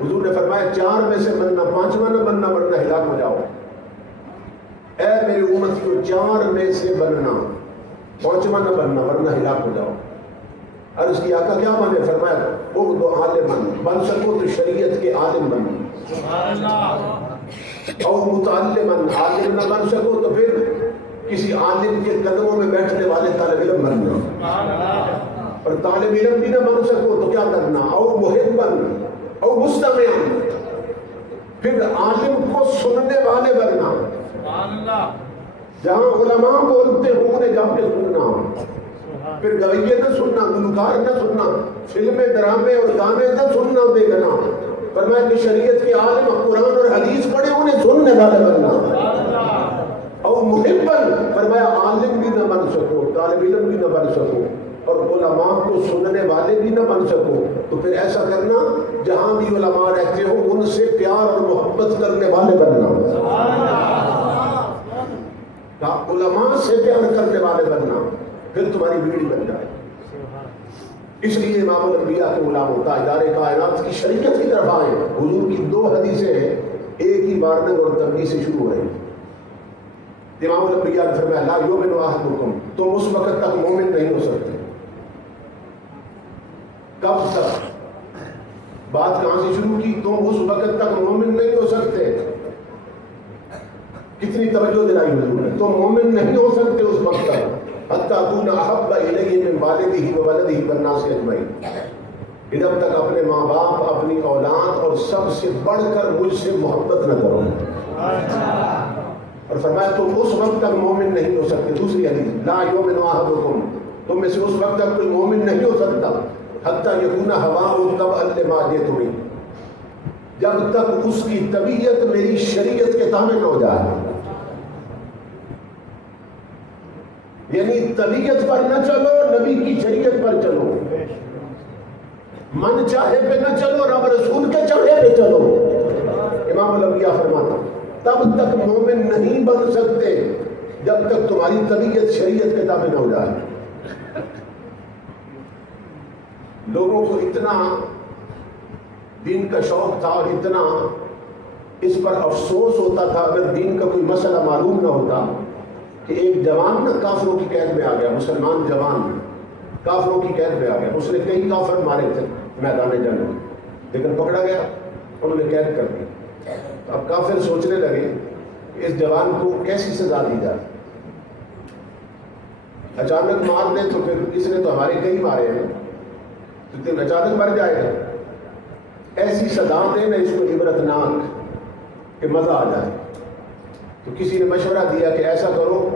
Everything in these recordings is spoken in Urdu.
حضور نے فرمایا 4 میں سے بننا، 5واں نہ بننا ورنہ ہلاک ہو جاؤ۔ اے میری امت کو 4 میں سے بننا، 5واں نہ بننا ورنہ ہلاک ہو جاؤ۔ عرض کی آقا کیا مانے؟ فرمایا اغدو عالمن، بن سکو تو شریعت کے عالم بن، اور متعلمن، عالم نہ بن سکو تو پھر کسی عالم کے قدموں میں بیٹھنے والے طالب علم بننا، اور طالب علم بھی نہ بن سکو تو کیا کرنا؟ او محبن او مستمعن، پھر عالم کو سننے والے بننا، جہاں علماء بولتے ہوں انہیں جا کے سننا، پھر گویے نہ سننا، گلوکار نہ سننا، فلمیں ڈرامے اور گانے نہ سننا دیکھنا، فرمایا کہ شریعت کے عالم قرآن اور حدیث پڑھے انہیں سننے والے بننا، اور محبن، فرمایا عالم بھی نہ بن سکو، طالب علم بھی نہ بن سکو، اور علماء کو سننے والے بھی نہ بن سکو، تو پھر ایسا کرنا جہاں بھی علماء رہتے ہو ان سے پیار اور محبت کرنے والے بننا، علماء سے پیار کرنے والے بننا، پھر تمہاری بیڑی بن جائے۔ اس لیے امام الانبیاء کے غلام ہوتا تاجدار کائنات کی شریعت کی طرف آئے۔ حضور کی 2 حدیثیں ہیں، ایک ہی وارننگ اور تنبیہ سے شروع ہو رہی ہیں۔ امام الانبیاء نے فرمایا لا یؤمن احدکم، تم اس وقت تک مومن نہیں ہو سکتے۔ کب تک؟ بات کہاں سے شروع کی؟ تم اس وقت تک مومن نہیں ہو سکتے۔ کتنی توجہ دلائی حضور نے، تم مومن نہیں ہو سکتے اس وقت تک حتیٰ تکون احب الیہ من والدہ وولدہ والناس اجمعین، جب تک اپنے ماں باپ، اپنی اولاد اور سب سے بڑھ کر مجھ سے محبت نہ کرو۔ اور فرمایا تم اس وقت تک مومن نہیں ہو سکتے۔ دوسری حدیث لا یؤمن احدکم، تم میں سے اس وقت تک کوئی مومن نہیں ہو سکتا حتیٰ یکون ہواہ تبعا لما جئت بہ، جب تک اس کی طبیعت میری شریعت کے تابع نہ ہو جائے۔ یعنی طبیعت پر نہ چلو، نبی کی شریعت پر چلو، من چاہے پہ نہ چلو، رب رسول کے چاہے پہ چلو۔ امام الانبیاء فرماتا تب تک مومن نہیں بن سکتے جب تک تمہاری طبیعت شریعت کے تابع نہ ہو جائے۔ لوگوں کو اتنا دین کا شوق تھا اور اتنا اس پر افسوس ہوتا تھا اگر دین کا کوئی مسئلہ معلوم نہ ہوتا، کہ ایک جوان نہ کافروں کی قید میں آ گیا، مسلمان جوان کافروں کی قید میں آ گیا، اس نے کئی کافر مارے تھے میدان جنگ میں، لیکن پکڑا گیا، انہوں نے قید کر دی۔ اب کافر سوچنے لگے کہ اس جوان کو کیسی سزا دی جائے، اچانک مار دیں تو پھر اس نے تو ہمارے کئی مارے ہیں، تو اچانک مر جائے گا، ایسی سزا دیں نہ اس کو عبرتناک کہ مزہ آ جائے۔ تو کسی نے مشورہ دیا کہ ایسا کرو،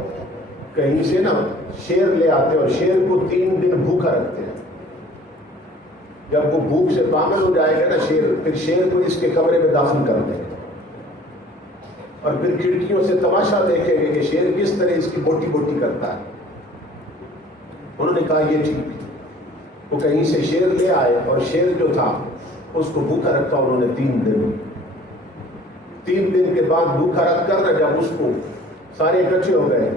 کہیں سے نا شیر لے آتے اور شیر کو 3 دن بھوکا رکھتے ہیں، جب وہ بھوک سے پاگل ہو جائے گا نا شیر، پھر شیر کو اس کے کمرے میں داخل کر دیں اور پھر کھڑکیوں سے تماشا دیکھیں گے کہ شیر کس طرح اس کی بوٹی بوٹی کرتا ہے۔ انہوں نے کہا یہ ٹھیک۔ وہ کہیں سے شیر لے آئے اور شیر جو تھا اس کو بھوکا رکھا انہوں نے 3 دن۔ 3 دن کے بعد بھوکا رکھ کر نا جب اس کو سارے اکٹھے ہو گئے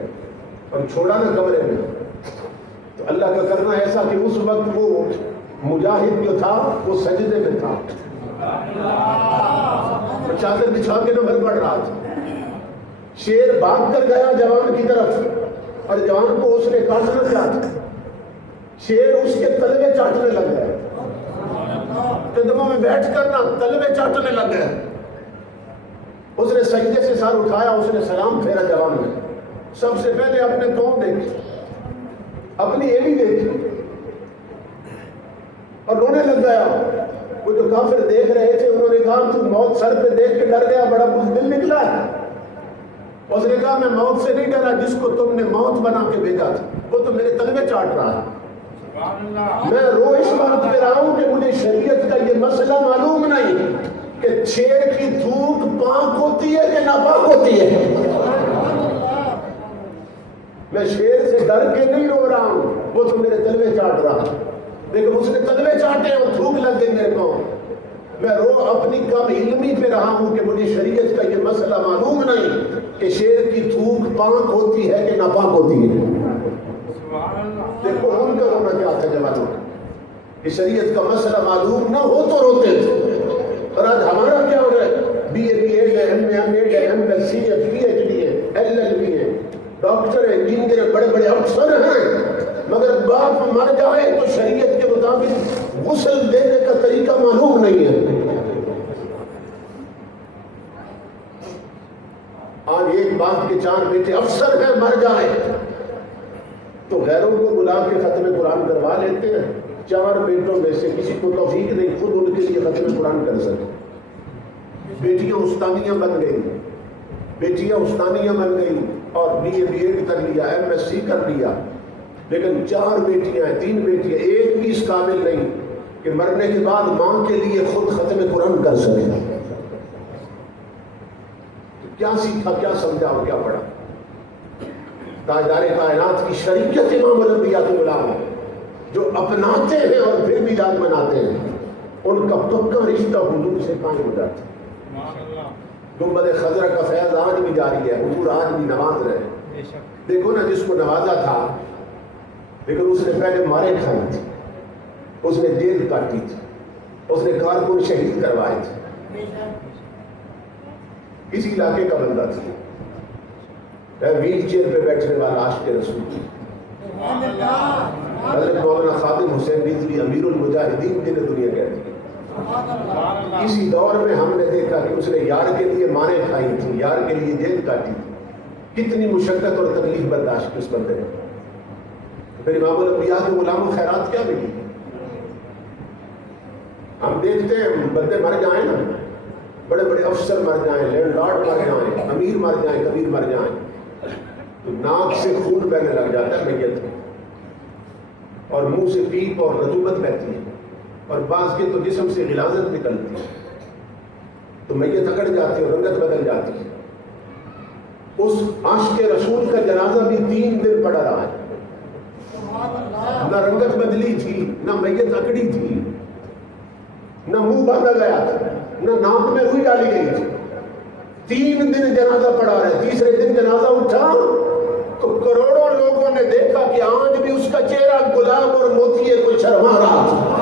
اور چھوڑا نا کمرے میں، تو اللہ کا کرنا ایسا کہ اس وقت وہ مجاہد جو تھا وہ سجدے میں تھا، چادر بچھا کے نماز پڑھ رہا تھا۔ شیر بھاگ کر گیا جوان کی طرف اور جوان کو اس نے کاٹنا چاہا، شیر اس کے تلوے چاٹنے لگ گئے، قدموں میں بیٹھ کر نا تلوے چاٹنے لگ گئے۔ اس نے سجدے سے سر اٹھایا، اس نے سلام پھیرا جوان میں، سب سے پہلے اپنے پاؤں دیکھے، اپنی ایڑی دیکھی اور رونے لگ گیا۔ وہ جو کافر دیکھ رہے تھے انہوں نے کہا تو موت سر پہ دیکھ کے ڈر گیا، بڑا بزدل نکلا ہے۔ اس نے کہا میں موت سے نہیں ڈرا، جس کو تم نے موت بنا کے بھیجا تھا وہ تو میرے تلوے چاٹ رہا ہے۔ میں رو اس بات پہ رہا ہوں کہ مجھے شریعت کا یہ مسئلہ معلوم نہیں کہ شیر کی تھوک پاک ہوتی ہے کہ ناپاک ہوتی ہے۔ میں شیر سے ڈر کے نہیں رو رہا ہوں، وہ تو میرے تلوے چاٹ رہا ہے، لیکن اس نے تلوے چاٹے اور تھوک لگ گئی میرے کو۔ میں رو اپنی کم علمی پہ رہا ہوں کہ مجھے شریعت کا یہ مسئلہ معلوم نہیں کہ شیر کی تھوک پاک ہوتی ہے کہ ناپاک ہوتی ہے۔ دیکھو ان کا رونا کیا تھا جوانوں کا، کہ شریعت کا مسئلہ معلوم نہ ہو تو روتے تھے، اور آج نہیں ہے. آج ایک باپ کے 4 بیٹے افسر ہیں، مر جائیں تو غیروں کو بلا کے ختم قرآن کروا لیتے ہیں. 4 بیٹوں میں سے کسی کو توفیق نہیں خود ان کے لیے ختم قرآن کر سکے. بیٹیاں استانیاں بن گئی اور BA کر لیا، MSc کر لیا، لیکن 4 بیٹیاں ہیں، 3 بیٹیاں، ایک بھی اس قابل نہیں کہ مرنے کے بعد ماں کے لیے خود ختم قرآن کر سکے. کیا سیکھا، کیا سمجھا اور کیا پڑھا؟ تاجدار کائنات کی شریعت امام الانبیاء کے غلام ہیں جو اپناتے ہیں اور پھر بھی یاد مناتے ہیں، ان کا پکا رشتہ حضور سے قائم ہو جاتا ہے. گنبد خضرا کا فیض آج بھی جاری ہے، حضور آج بھی نواز رہے ہیں. دیکھو نا، جس کو نوازا تھا لیکن اس نے پہلے مارے کھائی تھی، اس نے جیل کاٹی تھی، اس نے کارکن شہید کروائے تھے. کسی علاقے کا بندہ تھا، ویل چیئر پہ بیٹھنے والا عاشق رسول. حضرت مولانا خادم حسین رضوی امیر المجاہدین جنہیں دنیا کہتی ہے. اسی دور میں ہم نے دیکھا کہ اس نے یار کے لیے مارے کھائی تھی، یار کے لیے جیل کاٹی تھی. کتنی مشقت اور تکلیف برداشت کی اس بندے نے. پھر امام الانبیاء کے غلام و خیرات کیا ملی؟ ہم دیکھتے ہیں بندے مر جائیں نا، بڑے بڑے افسر مر جائیں، لینڈ لارڈ مر جائیں، امیر مر جائیں، کبیر مر جائیں تو ناک سے خون بہنے لگ جاتا ہے میت میں، اور منہ سے پیپ اور رطوبت بہتی ہے، اور بعض کے تو جسم سے غلاظت نکلتی ہے تو میت اکڑ جاتی ہے اور رنگت بدل جاتی ہے. اس عاشق رسول کا جنازہ بھی 3 دن پڑا رہا ہے. نہ رنگت بدلی تھی، نہ میت اکڑی تھی، نہ منہ باندھا گیا تھا، نہ ناک میں روئی ڈالی گئی تھی. 3 دن جنازہ پڑا رہا ہے. تیسرے دن جنازہ اٹھا تو کروڑوں لوگوں نے دیکھا کہ آج بھی اس کا چہرہ گلاب اور موتیے کو شرما رہا تھا.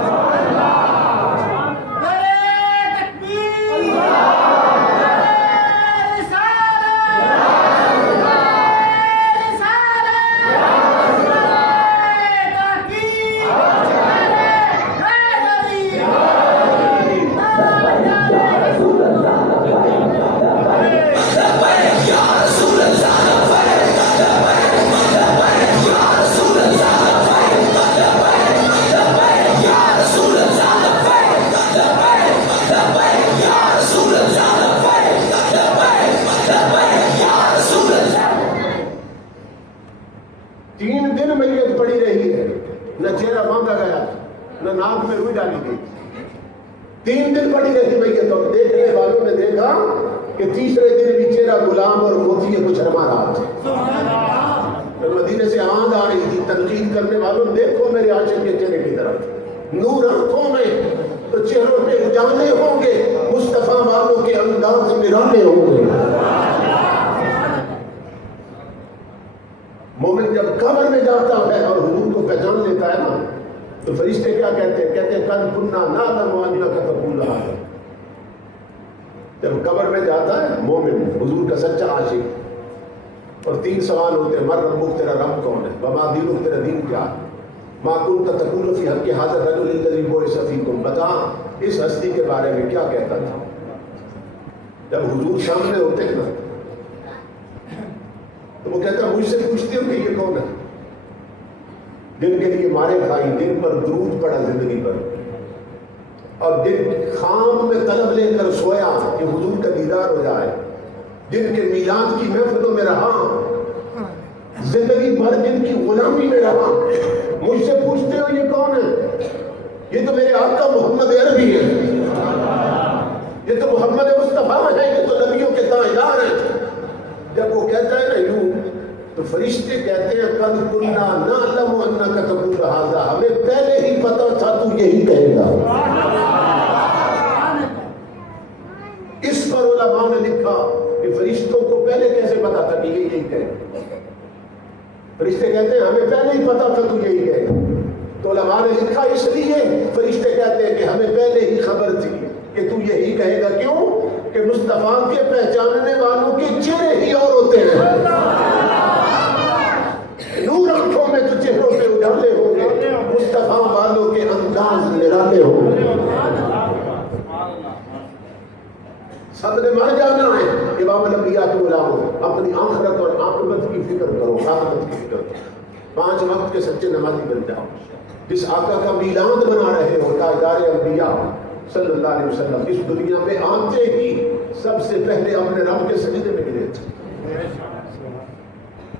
ناک میں روئی ڈالی گئی. 3 دن پڑی رہتی میت، اور دیکھنے والوں نے دیکھا کہ تیسرے دن بھی چہرہ غلام اور موتیے کو شرما رہا تھا. مدینے سے آواز آ رہی تھی تنقید کرنے والوں، دیکھو میرے عاشق کے چہرے کی طرف، نور آنکھوں میں تو چہروں پہ اجالے ہوں گے، مصطفیٰ والوں کے انداز نرانے ہوں گے. مومن جب قبر میں جاتا ہے اور حضور کو پہچان لیتا ہے نا تو فرشتے کیا کہتے ہیں؟ کہتے ہیں قد کنا نعلم انک تقول ھذا. جب قبر میں جاتا ہے مومن، حضور کا سچا عاشق، اور 3 سوال ہوتے ہیں: من ربک، تیرا رب کون ہے؟ وما دینک، تیرا دین کیا ہے؟ ما کنت تقول فی حق ھذا الرجل الذی بعث فیکم، بتا اس ہستی کے بارے میں کیا کہتا تھا. جب حضور سامنے ہوتے ہیں نا تو وہ کہتا ہے مجھ سے پوچھتے ہو کہ یہ کون ہے؟ جن کے لیے مارے کھائی، جن پر درود پڑا زندگی پر، اور جن خواب میں طلب لے کر سویا کہ حضور کا دیدار ہو جائے، جن کے میلاد کی محفلوں میں رہا، زندگی بھر جن کی غلامی میں رہا، مجھ سے پوچھتے ہو یہ کون ہے؟ یہ تو میرے آقا محمد عربی ہے، یہ تو محمد مصطفیٰ ہے، یہ تو نبیوں کے تاجدار ہیں. جب وہ کہتا ہے نا یوں تو فرشتے کہتے ہیں قد کنا نعلم انک تقول ھذا، ہمیں پہلے ہی پتا تھا تو یہی کہے گا. اس پر علماء نے لکھا کہ فرشتوں کو پہلے کیسے پتا تھا کہ یہ یہی کہے گا. فرشتے کہتے ہیں ہمیں پہلے ہی پتا تھا تو یہی کہے گا. تو علماء نے لکھا اس لیے فرشتے کہتے ہیں کہ ہمیں پہلے ہی خبر تھی کہ تو یہی کہے گا. کیوں؟ کہ مصطفیٰ کے پہچاننے والوں کے چہرے ہی اور ہوتے ہیں. نور آنکھوں میں تو چہروں پہ اجالے ہوں گے، مصطفیٰ والوں کے انداز نرالے ہوں گے. سب نے مر جانا ہے، امام الانبیاء کے غلاموں، اپنی آخرت اور عاقبت کی فکر کرو، عاقبت کی فکر کرو، 5 وقت کے سچے نمازی بن جاؤ، جس آقا کا میلاد بنا رہے ہو تاجدار انبیاء صلی اللہ علیہ وسلم، اس دنیا میں آتے ہی سب سے پہلے اپنے رب کے سجدے میں گرے تھے۔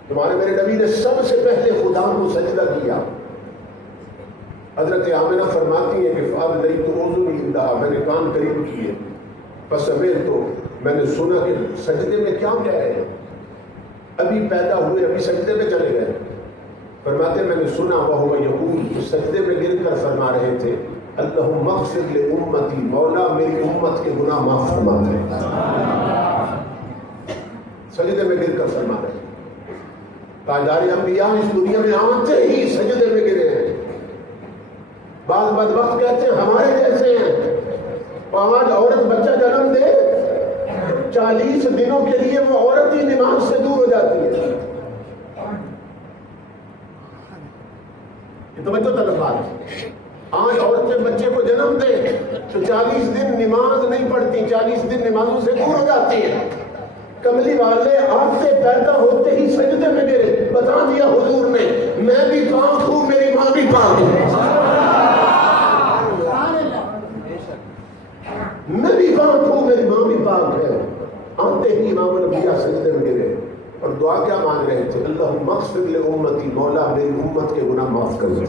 تمہارے میرے نبی نے سب سے پہلے خدا کو سجدہ کیا۔ حضرت آمنہ فرماتی ہیں کہ فاد نہیں تو عضو نہیں رہا، میں نے کان قریب کیے، بس تو میں نے سنا کہ سجدے میں کیا کہہ رہے ہیں، ابھی پیدا ہوئے ابھی سجدے میں چلے گئے۔ فرماتے میں نے سنا وہ یقول، سجدے میں گر کر فرما رہے تھے اللہم اغفر لامتی، مولا میری امت کے گناہ معاف فرما دے۔ سجدے میں گر کر فرما رہے ہیں، تاجدار انبیاء اس دنیا میں آتے ہی سجدے میں گرے ہیں۔ بعض بدبخت کہتے ہیں ہمارے جیسے ہیں، آج عورت بچہ جنم دے 40 دنوں کے لیے وہ عورت ہی نماز سے دور ہو جاتی ہے۔ یہ توجہ طلب بات ہے، آج عورتیں بچے کو جنم دے تو 40 دن نماز نہیں پڑھتی، 40 دن نمازوں سے دور ہو جاتی ہیں۔ کملی والے آپ سے پیدا ہوتے ہی سجدے میں گرے، بتا دیا حضور نے میں بھی پاک ہوں، میری ماں بھی پاک ہے، میں بھی پاک ہوں، میری ماں بھی پاک ہے۔ آتے ہی امام الانبیاء سجدے میں گرے اور دعا کیا مانگ رہے تھے؟ اللہم اغفر لامتی، مولا میری امت کے گناہ معاف کر دے۔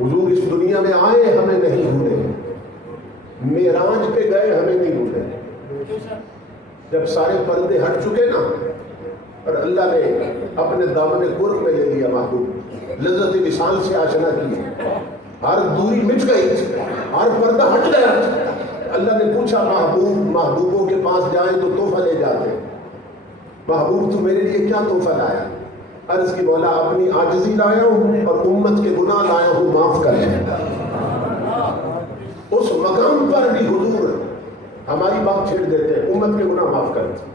حضور اس دنیا میں آئے ہمیں نہیں بھولے، معراج پہ گئے ہمیں نہیں بھولے۔ جب سارے پردے ہٹ چکے نا اور اللہ نے اپنے دامن قرب میں لے لیا محبوب، لذت وصال سے آشنا کی، ہر دوری مٹ گئی، ہر پردہ ہٹ گیا۔ اللہ نے پوچھا محبوبوں کے پاس جائیں تو تحفہ لے جاتے، محبوب تو میرے لیے کیا تحفہ لایا؟ عرض کی مولا اپنی عاجزی لایا ہوں اور امت کے گناہ لایا ہوں، معاف کر دیں۔ اس مقام پر بھی حضور ہماری بات چھیڑ دیتے ہیں، امت کے گناہ معاف کر دیں۔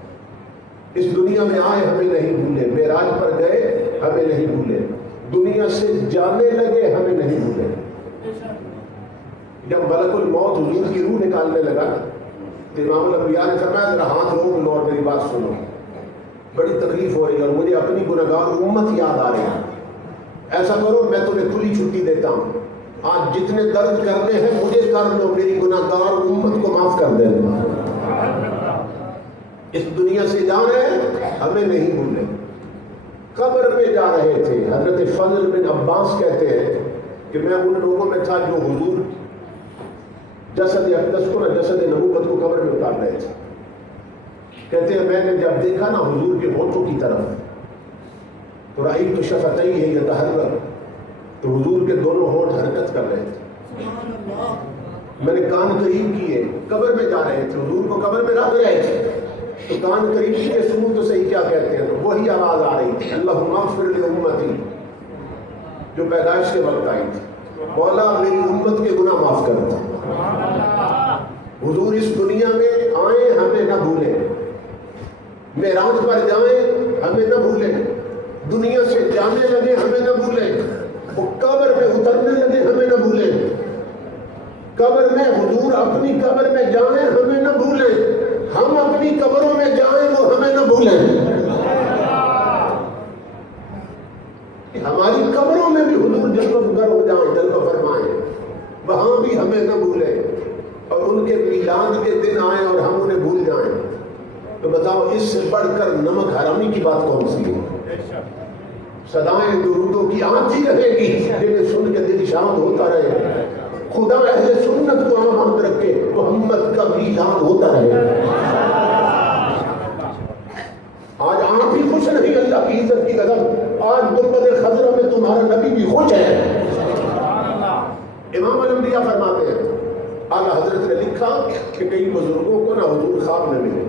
اس دنیا میں آئے ہمیں نہیں بھولے، معراج پر گئے ہمیں نہیں بھولے، دنیا سے جانے لگے ہمیں نہیں بھولے۔ جب ملک الموت حضور کی روح نکالنے لگا تو امام الانبیاء نے فرمایا ذرا ہاتھ روک لو اور میری بات سنو، بڑی تکلیف ہو رہی ہے اور مجھے اپنی گنہگار امت یاد آ رہی ہے، ایسا کرو میں تمہیں کھلی چھٹی دیتا ہوں، آج جتنے درد کرنے ہیں مجھے کر لو، میری گنہگار امت کو معاف کر دے۔ اس دنیا سے جا رہے ہیں ہمیں نہیں بھولے۔ قبر میں جا رہے تھے، حضرت فضل بن عباس کہتے ہیں کہ میں ان لوگوں میں تھا جو حضور جسد اقدس کو نہ جسد نبوت کو قبر میں اتار رہے تھے۔ کہتے ہیں میں نے جب دیکھا نا حضور کے ہونٹوں کی طرف تو رأیت شفتیہ یتحرک، تو حضور کے دونوں ہونٹ حرکت کر رہے تھے۔ میں نے کان قریب کیے، قبر میں جا رہے تھے، حضور کو قبر میں رکھ رہے تھے، تو کان قریب کیے سنوں تو صحیح کیا کہتے ہیں، تو وہی آواز آ رہی تھی اللہم اغفر لامتی، جو پیدائش کے وقت آئی تھی، مولا میری امت کے گناہ معاف کر دے۔ حضور اس دنیا میں آئے ہمیں نہ بھولے، معراج پر جائیں ہمیں نہ بھولے، دنیا سے جانے لگے ہمیں نہ بھولے، وہ قبر میں اترنے لگے ہمیں نہ بھولے، قبر میں حضور اپنی قبر میں جائیں ہمیں نہ بھولیں، ہم اپنی قبروں میں جائیں وہ ہمیں نہ بھولیں، ہماری قبروں میں بھی حضور جلوہ گر ہو جائیں، جلوہ فرمائیں، وہاں بھی ہمیں نہ بھولیں، اور ان کے میلاد کے دن آئیں اور ہم انہیں بھول جائیں، تو بتاؤ اس سے بڑھ کر نمک حرامی کی بات کون سی ہے؟ صدائیں درودوں کی آتی رہے گی جنہیں سن کے دل شاد ہوتا رہے، خدا اہل سنت کو آماد رکھے، محمد کا میلاد ہوتا رہے۔ آج آپ ہی خوش نہیں، اللہ کی عزت کی قدم، آج گنبد خضرا میں تمہارا نبی بھی خوش ہے۔ امام الانبیاء فرماتے ہیں اعلیٰ حضرت نے لکھا کہ کئی بزرگوں کو نہ حضور خواب میں ملے،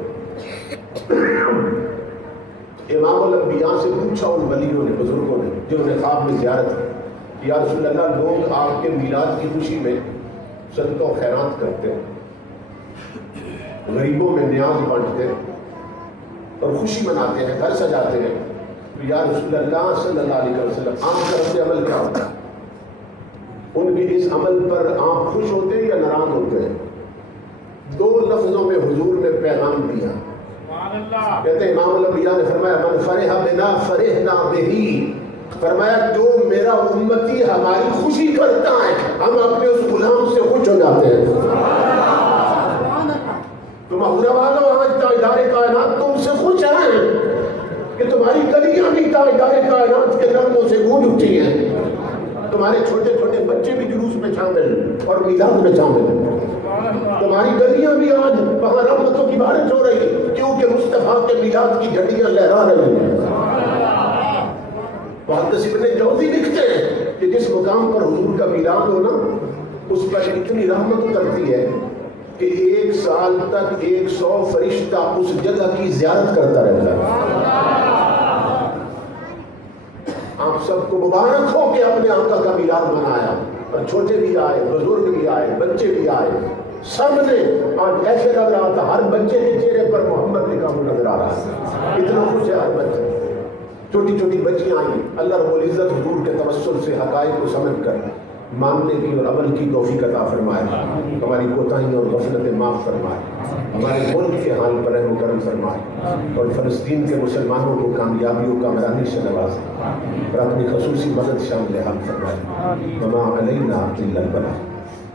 امام الانبیاء سے پوچھا ان ولیوں نے، بزرگوں نے جنہوں نے خواب میں زیارت کی، یا رسول اللہ لوگ آپ کے میلاد کی خوشی میں صدقہ و خیرات کرتے ہیں، غریبوں میں نیاز بانٹتے ہیں اور خوشی مناتے ہیں، گھر سجاتے ہیں، تو یا رسول اللہ صلی اللہ علیہ وسلم عام طرف سے عمل کیا ہوتا ہے؟ ان کے اس عمل پر آپ خوش ہوتے ہیں یا ناراض ہوتے ہیں؟ دو لفظوں میں حضور نے پیغام دیا. کہتے ہیں امام الانبیاء نے فرمایا من فرح بنا فرحنا بہی، فرمایا جو میرا امتی ہماری خوشی کرتا ہے ہم اپنے اس غلام سے خوش ہو جاتے ہیں. تم اہورا والو آج تاجدار کائنات تم سے خوش ہیں کہ تمہاری گلیاں بھی تاجدار کائنات کے نغموں سے گونج اٹھی ہیں. تمہارے چھوٹے چھوٹے بچے بھی جلوس میں شامل اور میلاد میں شامل. تمہاری گلیاں بھی آج وہاں رحمتوں کی بارش ہو رہی کیونکہ مصطفیٰ کے میلاد کی جھنڈیاں لہرا رہی ہیں. محدث ابن جوزی لکھتے ہیں کہ جس مقام پر حضور کا میلاد ہو نا اس پر اتنی رحمت اترتی ہے کہ 1 سال تک 100 فرشتہ اس جگہ کی زیارت کرتا رہتا ہے. آپ سب کو مبارک ہو کہ اپنے آقا کا میلاد منایا، اور چھوٹے بھی آئے، بزرگ بھی آئے، بچے بھی آئے. سب نے آج ایسے لگ رہا تھا ہر بچے کے چہرے پر محمد لکھا ہوا نظر آ رہا ہے. اتنا خوش ہے ہر بچہ. چھوٹی چھوٹی بچیاں آئیں. اللہ رب العزت حضور کے توسل سے حقائق کو سمجھ کر ماننے کی اور عمل کی توفیق عطا فرمائے. ہماری کوتاہیوں اور غفلتیں معاف فرمائے. ہمارے ملک کے حال پر رحم و کرم فرمائے اور فلسطین کے مسلمانوں کو کامیابیوں کا مرانی سے نوازے اور اپنی خصوصی مدد شامل حال فرمائے. وما علینا الا البلاغ.